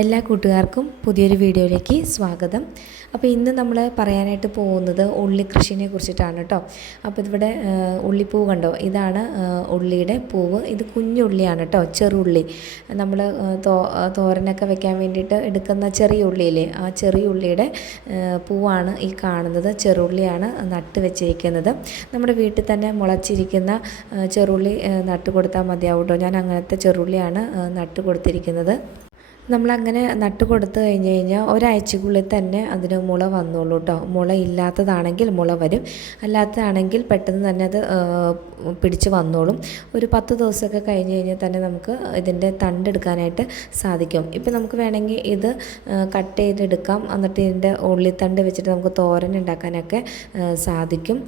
എല്ലാ കൂട്ടുകാർക്കും പുതിയൊരു വീഡിയോയിലേക്ക് സ്വാഗതം. അപ്പോൾ ഇന്ന് നമ്മൾ പറയാനായിട്ട് പോകുന്നത് ഉള്ളി കൃഷിനെ കുറിച്ചിട്ടാണ് കേട്ടോ. അപ്പോൾ ഇവിടെ ഉള്ളിപ്പൂവ് ഉള്ളിപ്പൂ കണ്ടോ? ഇതാണ് ഉള്ളിയുടെ പൂവ്. ഇത് കുഞ്ഞുള്ളിയാണ് കേട്ടോ ചെറുള്ളി. നമ്മൾ തോ തോരനൊക്കെ വെക്കാൻ വേണ്ടിയിട്ട് എടുക്കുന്ന ചെറിയ ഉള്ളിയില്ലേ ആ ചെറിയ ഉള്ളിയുടെ പൂവാണ് ഈ കാണുന്നത്. ചെറുള്ളിയാണ് നട്ട് വെച്ചിരിക്കുന്നത്. നമ്മുടെ വീട്ടിൽ തന്നെ മുളച്ചിരിക്കുന്ന ചെറുള്ളി നട്ട് കൊടുത്താൽ മതിയാവും കേട്ടോ. ഞാൻ അങ്ങനത്തെ ചെറുള്ളിയാണ് നട്ട് കൊടുത്തിരിക്കുന്നത് നമ്മളങ്ങനെ നട്ട് കൊടുത്തു കഴിഞ്ഞ് കഴിഞ്ഞാൽ ഒരാഴ്ചക്കുള്ളിൽ തന്നെ അതിന് മുള വന്നോളൂ കേട്ടോ മുള ഇല്ലാത്തതാണെങ്കിൽ മുള വരും. അല്ലാത്തതാണെങ്കിൽ പെട്ടെന്ന് തന്നെ അത് പിടിച്ച് വന്നോളും. ഒരു പത്ത് ദിവസമൊക്കെ കഴിഞ്ഞ് കഴിഞ്ഞാൽ തന്നെ നമുക്ക് ഇതിന്റെ തണ്ടെടുക്കാനായിട്ട് സാധിക്കും. ഇപ്പം നമുക്ക് വേണമെങ്കിൽ ഇത് കട്ട് ചെയ്തെടുക്കാം. എന്നിട്ട് ഇതിന്റെ ഉള്ളിത്തണ്ട് വെച്ചിട്ട് നമുക്ക് തോരൻ ഉണ്ടാക്കാനൊക്കെ സാധിക്കും.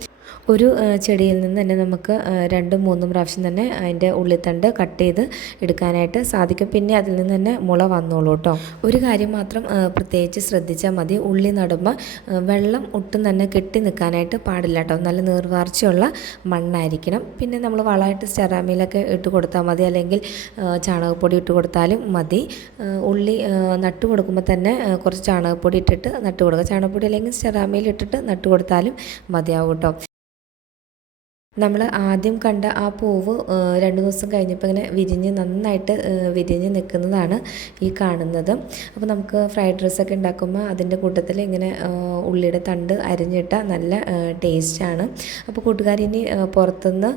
ഒരു ചെടിയിൽ നിന്ന് തന്നെ നമുക്ക് രണ്ടും മൂന്നും പ്രാവശ്യം തന്നെ അതിന്റെ ഉള്ളിത്തണ്ട് കട്ട് ചെയ്ത് എടുക്കാനായിട്ട് സാധിക്കും. പിന്നെ അതിൽ നിന്ന് തന്നെ മുള വന്നോളൂ കേട്ടോ ഒരു കാര്യം മാത്രം പ്രത്യേകിച്ച് ശ്രദ്ധിച്ചാൽ മതി. ഉള്ളി നടുമ്പോൾ വെള്ളം ഒട്ടും തന്നെ കെട്ടി നിൽക്കാനായിട്ട് പാടില്ല കേട്ടോ നല്ല നീർവാർച്ചയുള്ള മണ്ണായിരിക്കണം. പിന്നെ നമ്മൾ വളമായിട്ട് സ്റ്റെറാമിലൊക്കെ ഇട്ട് കൊടുത്താൽ മതി. അല്ലെങ്കിൽ ചാണകപ്പൊടി ഇട്ട് കൊടുത്താലും മതി. ഉള്ളി നട്ടു കൊടുക്കുമ്പോൾ തന്നെ കുറച്ച് ചാണകപ്പൊടി ഇട്ടിട്ട് നട്ടു കൊടുക്കുക. ചാണകപ്പൊടി അല്ലെങ്കിൽ സ്റ്റെറാമിയിൽ ഇട്ടിട്ട് നട്ടു കൊടുത്താലും മതിയാവും കേട്ടോ നമ്മൾ ആദ്യം കണ്ട ആ പൂവ് രണ്ട് ദിവസം കഴിഞ്ഞപ്പോൾ ഇങ്ങനെ വിരിഞ്ഞ് നന്നായിട്ട് വിരിഞ്ഞ് നിൽക്കുന്നതാണ് ഈ കാണുന്നത്. അപ്പോൾ നമുക്ക് ഫ്രൈഡ് റൈസൊക്കെ ഉണ്ടാക്കുമ്പോൾ അതിന്റെ കൂട്ടത്തിൽ ഇങ്ങനെ ഉള്ളിയുടെ തണ്ട് അരിഞ്ഞിട്ട നല്ല ടേസ്റ്റാണ്. അപ്പോൾ കൂട്ടുകാരിനി ഇനി പുറത്തുനിന്ന്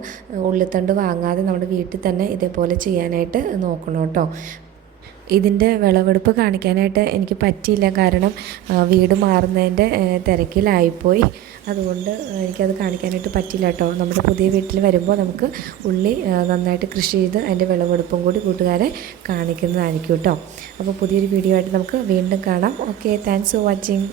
ഉള്ളിത്തണ്ട് വാങ്ങാതെ നമ്മുടെ വീട്ടിൽ തന്നെ ഇതേപോലെ ചെയ്യാനായിട്ട് നോക്കണം കേട്ടോ. ഇതിന്റെ വിളവെടുപ്പ് കാണിക്കാനായിട്ട് എനിക്ക് പറ്റിയില്ല. കാരണം വീട് മാറുന്നതിന്റെ തിരക്കിലായിപ്പോയി. അതുകൊണ്ട് എനിക്കത് കാണിക്കാനായിട്ട് പറ്റില്ല കേട്ടോ. നമ്മുടെ പുതിയ വീട്ടിൽ വരുമ്പോൾ നമുക്ക് ഉള്ളി നന്നായിട്ട് കൃഷി ചെയ്ത് അതിന്റെ വിളവെടുപ്പും കൂടി കൂട്ടുകാരെ കാണിക്കുന്നതായിരിക്കും കേട്ടോ. അപ്പോൾ പുതിയൊരു വീഡിയോ ആയിട്ട് നമുക്ക് വീണ്ടും കാണാം. Okay thanks for watching